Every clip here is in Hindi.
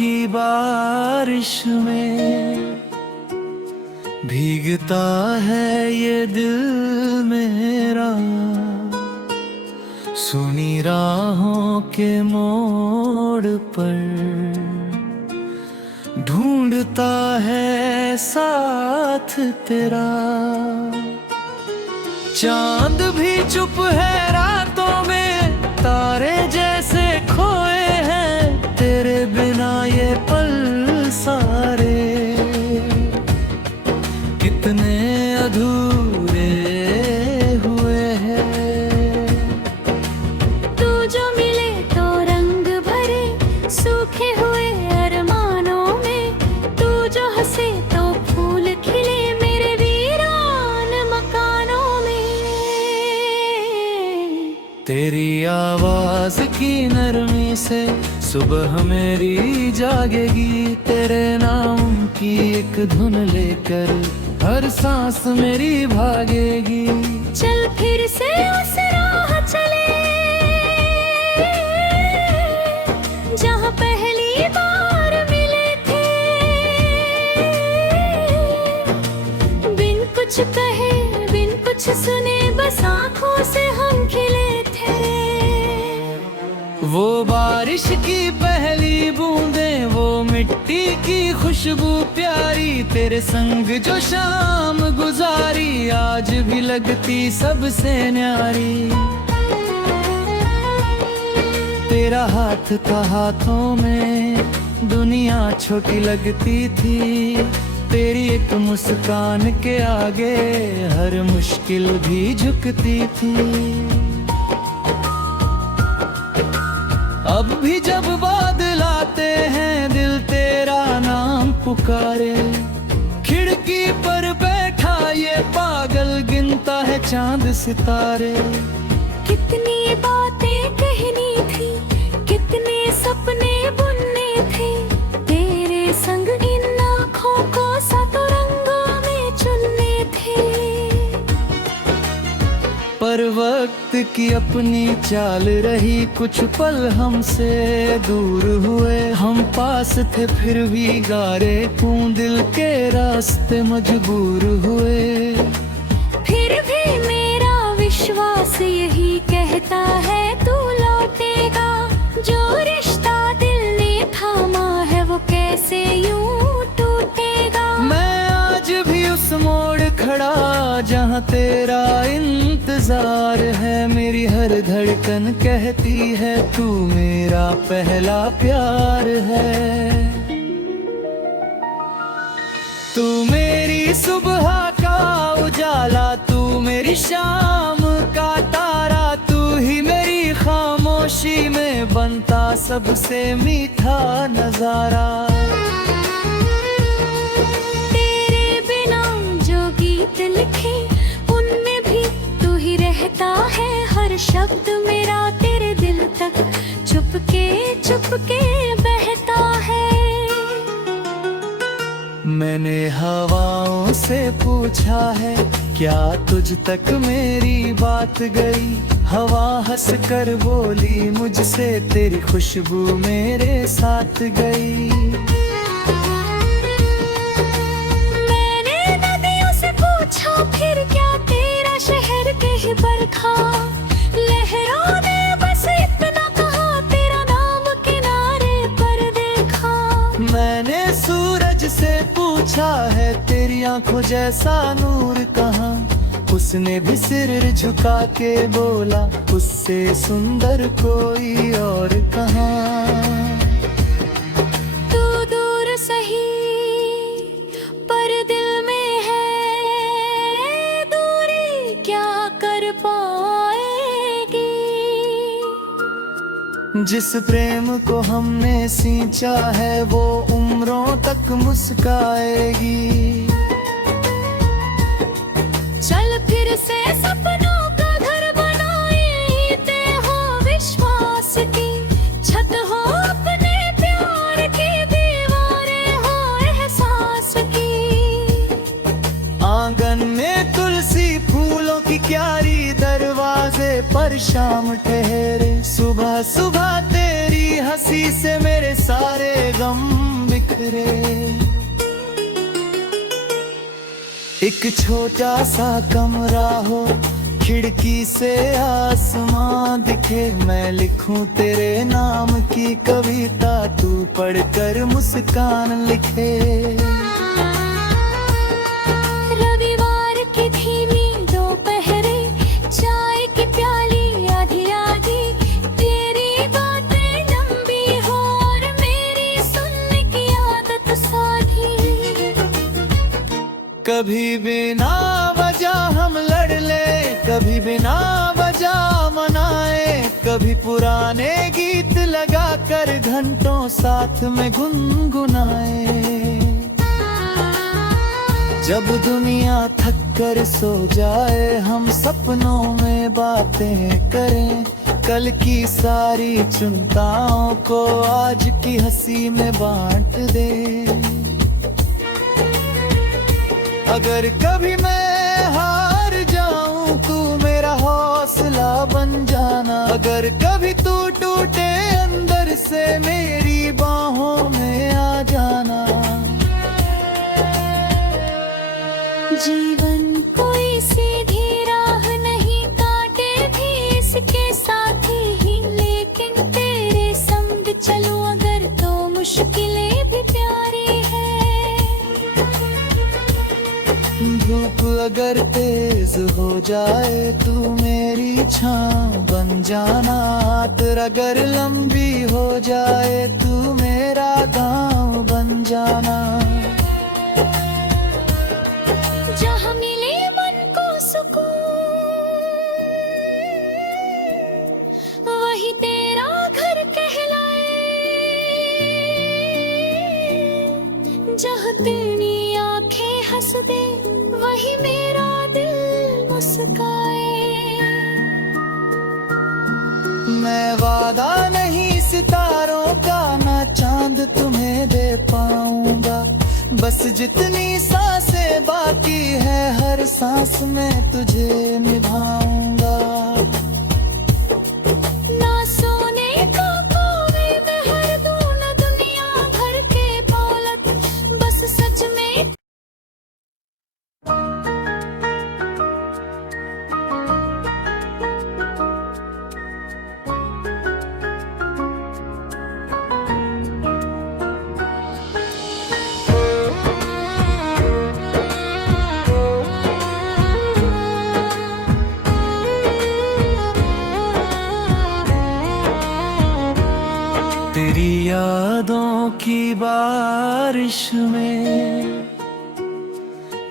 की बारिश में भीगता है ये दिल मेरा, सुनी राहों के मोड़ पर ढूंढता है साथ तेरा। चांद भी चुप है रातों में, तारे जैसे खोए हैं तेरे बिना ये पल सारे, कितने अधूरे हुए हैं। तू जो मिले तो रंग भरे सूखे हुए अरमानों में, तू जो हंसे तो फूल खिले मेरे वीरान मकानों में। तेरी आवाज की नरमी से सुबह मेरी जागेगी, तेरे नाम की एक धुन लेकर हर सांस मेरी भागेगी। चल फिर से उस राह चले जहाँ पहली बार मिले थे, बिन कुछ कहे बिन कुछ सुने बस आँखों से हम खिले थे। वो बारिश की पहली बूंदें, वो मिट्टी की खुशबू प्यारी, तेरे संग जो शाम गुजारी आज भी लगती सबसे न्यारी। तेरा हाथ था हाथों में, दुनिया छोटी लगती थी, तेरी एक मुस्कान के आगे हर मुश्किल भी झुकती थी। अब भी जब बादल आते हैं दिल तेरा नाम पुकारे, खिड़की पर बैठा ये पागल गिनता है चांद सितारे। कितनी बातें कहनी थी, कितने सपने बुनने थे, तेरे संग इन आँखों को सातों रंगों में चुनने थे। पर वक्त की अपनी चाल रही, कुछ पल हमसे दूर हुए, हम पास थे फिर भी गारे क्यों दिल के रास्ते मजबूर हुए। फिर भी मेरा विश्वास यही कहता है तू लौटेगा, जो रिश्ता दिल ने थामा है वो कैसे यूं टूटेगा। मैं आज भी उस मोड़ खड़ा जहाँ तेरा इंतजार है, मेरी हर धड़कन कहती है तू मेरा पहला प्यार है। तू मेरी सुबह का उजाला, तू मेरी शाम का तारा, तू ही मेरी खामोशी में बनता सबसे मीठा नजारा। तेरे बिना जो गीत लिखे उनमें भी तू ही रहता है, हर शब्द मेरा तेरे दिल तक चुपके बहता है। मैंने हवाओं से पूछा है क्या तुझ तक मेरी बात गई, हवा हंस कर बोली मुझसे तेरी खुशबू मेरे साथ गई। मैंने नदियों से पूछा फिर क्या तेरा शहर कहीं बरखा, लहरों ने बस इतना कहा तेरा नाम किनारे पर देखा। मैंने सूरज से पूछा है तेरी आंखों जैसा नूर कहाँ, उसने भी सिर झुका के बोला उससे सुंदर कोई और कहाँ। तू दूर सही पर दिल में है, दूरी क्या कर पाएगी। जिस प्रेम को हमने सींचा है वो उम्रों तक मुस्काएगी। चल फिर से सपनों का घर बनाए, ते हो विश्वास की छत हो, अपने प्यार की दीवारें हो एहसास की। आंगन में तुलसी फूलों की क्यारी, दरवाजे पर शाम ठहरे, सुबह सुबह तेरी हंसी से मेरे सारे गम बिखरे। एक छोटा सा कमरा हो, खिड़की से आसमां दिखे, मैं लिखूं तेरे नाम की कविता, तू पढ़कर मुस्कान लिखे। रविवार की धीमी दोपहरे, चाय की प्याली आधी आधी, तेरी बातें लंबी हो और मेरी सुनने की आदत साधी। कभी बिना वजह हम लड़ ले, कभी बिना वजह मनाए, कभी पुराने गीत लगा कर घंटों साथ में गुनगुनाए। जब दुनिया थक कर सो जाए, हम सपनों में बातें करें, कल की सारी चिंताओं को आज की हंसी में बांट दे। अगर कभी मैं हार जाऊं, तू मेरा हौसला बन जाना, अगर कभी तू टूटे अंदर से, मेरी बाहों में आ जाना। जीवन कोई सीधी राह नहीं, काटे भी इसके साथ ही, लेकिन तेरे संग चलूं अगर तो मुश्किलें भी प्यारी है। धूप अगर तेज हो जाए, तू मेरी छाँव बन जाना, आतर अगर लंबी हो जाए, तू मेरा गाँव बन जाना। जहाँ मिले मन को सुकून, वही तेरा घर कहलाए। जहाँ तेरी आंखें हंस दे, वही मेरा दिल मुस्काए। मैं वादा नहीं सितारों का, ना चांद तुम्हें दे पाऊंगा, बस जितनी सांसें बाकी है, हर सांस में तुझे निभाऊंगा। ना सोने का कोवे में हर दूं, ना दुनिया भर के दौलत, बस सच में। तेरी यादों की बारिश में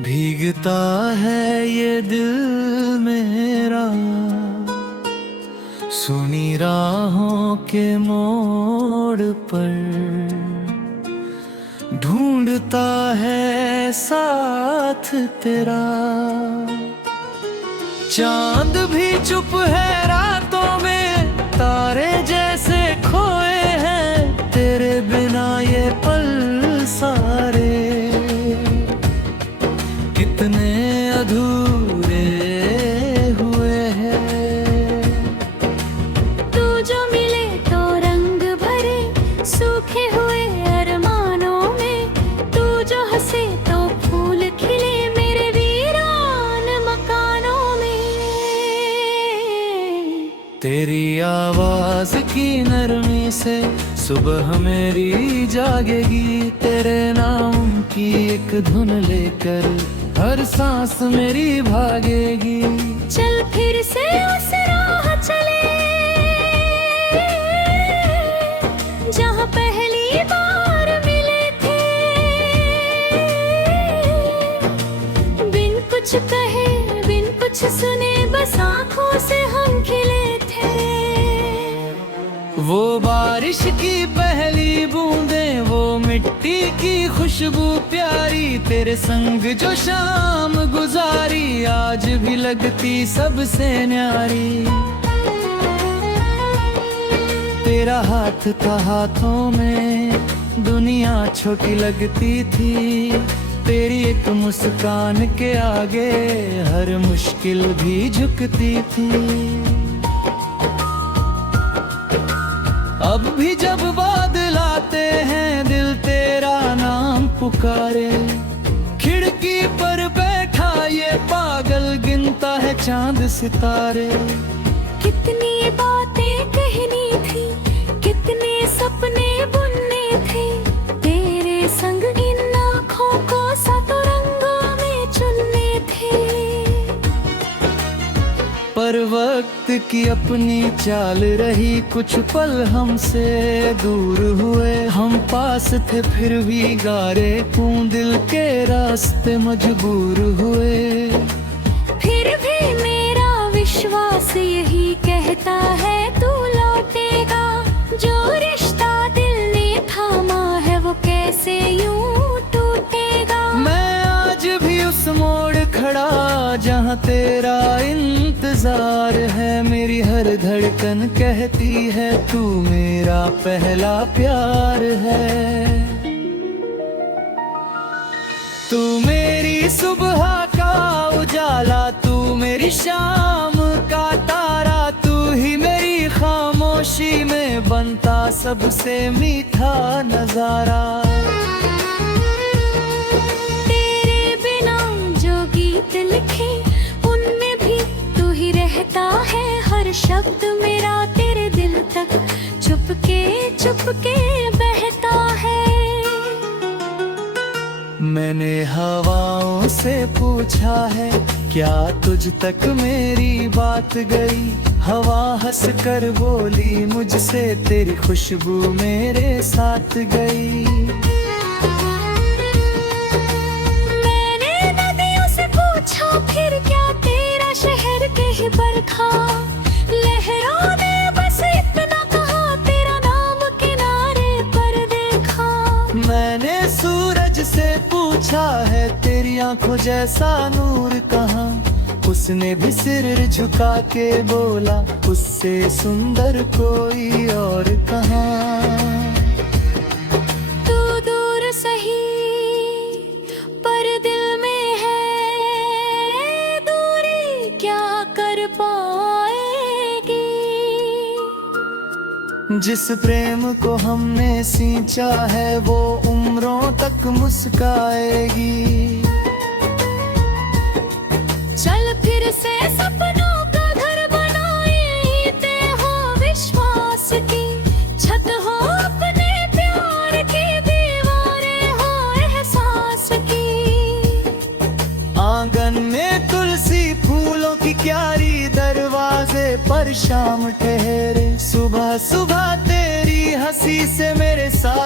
भीगता है ये दिल मेरा, सुनी राहों के मोड़ पर ढूंढता है साथ तेरा। चांद भी चुप है रातों में, तारे जैसे खोए हैं, तेरे बिना ये पल सारे कितने अधूरे हुए हैं। तू जो मिले तो रंग भरे सूखे हुए अरमानों में, तू जो हंसे तो फूल खिले मेरे वीरान मकानों में। तेरी आवाज की नरमी से सुबह मेरी जागेगी, तेरे नाम की एक धुन लेकर हर सांस मेरी भागेगी। चल फिर से उस राह चले, जहाँ पहली बार मिले थे। बिन कुछ कहे बिन कुछ सुने, बस आँखों से हम खिले थे। वो बारिश की पहली बूंदें, वो मिट्टी की खुशबू प्यारी, तेरे संग जो शाम गुजारी, आज भी लगती सबसे न्यारी। तेरा हाथ था हाथों में, दुनिया छोटी लगती थी, तेरी एक मुस्कान के आगे हर मुश्किल भी झुकती थी। अब भी जब बादल पुकारे। खिड़की पर बैठा ये पागल गिनता है चांद सितारे। कितनी बातें कहनी थी, कितने सपने बुनने थे, तेरे संग इन आँखों को सातों रंगों में चुनने थे। पर वक्त की अपनी चाल रही, कुछ पल हमसे दूर हुए। हम पास थे फिर भी गारे क्यों दिल के रास्ते मजबूर हुए। फिर भी मेरा विश्वास यही कहता है तू लौटेगा। जो रिश्ता दिल ने थामा है वो कैसे यूं टूटेगा। मैं आज भी उस मोड़ खड़ा जहाँ तेरा इंतजार है। मेरी हर धड़कन कहती है तू मेरा पहला प्यार है। तू मेरी सुबह का उजाला, तू मेरी शाम का तारा, तू ही मेरी खामोशी में बनता सबसे मीठा नजारा। तेरे बिना जो गीत लिखे उनमें भी तू ही रहता है। हर शब्द मेरा तेरे दिल तक चुपके चुपके बहता है। मैंने हवाओं से पूछा है क्या तुझ तक मेरी बात गई। हवा हंस कर बोली मुझसे तेरी खुशबू मेरे साथ गई। मैंने नदियों से पूछा फिर क्या तेरा शहर कहीं बरखा। लहरों ने बस इतना कहा तेरा नाम किनारे पर देखा। मैंने सूरज से पूछा है तेरी आंखों जैसा नूर कहाँ। उसने भी सिर झुका के बोला उससे सुंदर कोई और कहाँ। तू दूर सही पर दिल में है, दूरी क्या कर पाएगी। जिस प्रेम को हमने सींचा है वो उम्रों तक मुस्काएगी। चल फिर से सपनों का घर बनाए, ते हो विश्वास की छत हो अपने प्यार की, दीवारें हो एहसास की। आंगन में तुलसी फूलों की क्यारी, दरवाजे पर शाम ठहरे। सुबह सुबह तेरी हंसी से मेरे साथ